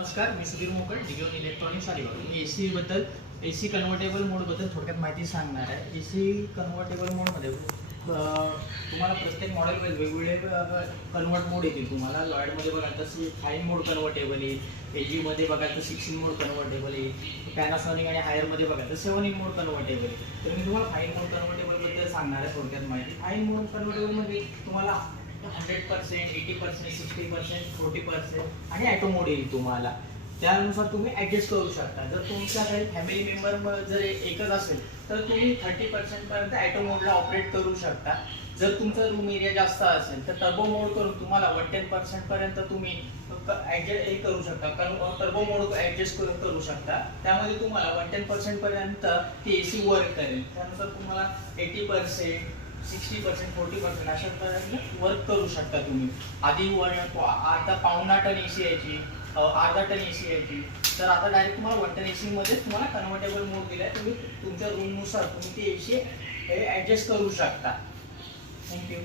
नमस्कार, मी सुधीर मोकळ, डिगोन इलेक्ट्रॉनिक्स अलिबाग. मी एसी बद्दल, एसी कन्व्हर्टेबल मोड बद्दल थोडक्यात माहिती सांगणार आहे. एसी कन्व्हर्टेबल मोडमध्ये तुम्हाला प्रत्येक मॉडेल वेगवेगळे कन्वर्ट मोड येतील. तुम्हाला लॉयडमध्ये बघाल तर फाईन मोड कन्व्हर्टेबल येईल, एजीमध्ये बघाल तर 16 मोड कन्व्हर्टेबल येईल, पॅनासॉनिक आणि हायरमध्ये बघाल तर 7 in मोड कन्व्हर्टेबल येईल. तर मी तुम्हाला फाईन मोड कन्व्हर्टेबल बद्दल सांगणार आहे थोडक्यात माहिती. फाईन मोड कन्व्हर्टेबलमध्ये तुम्हाला 100%, 80%, 60%, 40% आणि ॲटो मोड येईल तुम्हाला. त्यानुसार तुम्ही ॲडजस्ट करू शकता. जर तुमच्या काही फॅमिली मेंबर जर एकच असेल तर तुम्ही 30% पर्यंत ॲटो मोडला ऑपरेट करू शकता. जर तुमचा रूम एरिया जास्त असेल तर टर्बो मोड करून तुम्हाला 110% पर्यंत तुम्ही ॲडजस्ट करू शकता. कारण टर्बो मोड ॲडजस्ट करू शकता. त्यामध्ये तुम्हाला 110% पर्यंत ती एसी वर्क करेल. त्यानुसार तुम्हाला 80%, 60%, 40% अशा प्रकारे वर्क करू शकता तुम्ही. आधी आता पावणा टन एसी यायची, अर्धा टन एसी यायची, तर आता डायरेक्ट तुम्हाला 1 टन एसी मध्ये तुम्हाला कन्व्हर्टेबल मोड दिलाय. तुम्ही तुमच्या रूमनुसार तुम्ही ती एसी ॲडजस्ट करू शकता. थँक्यू.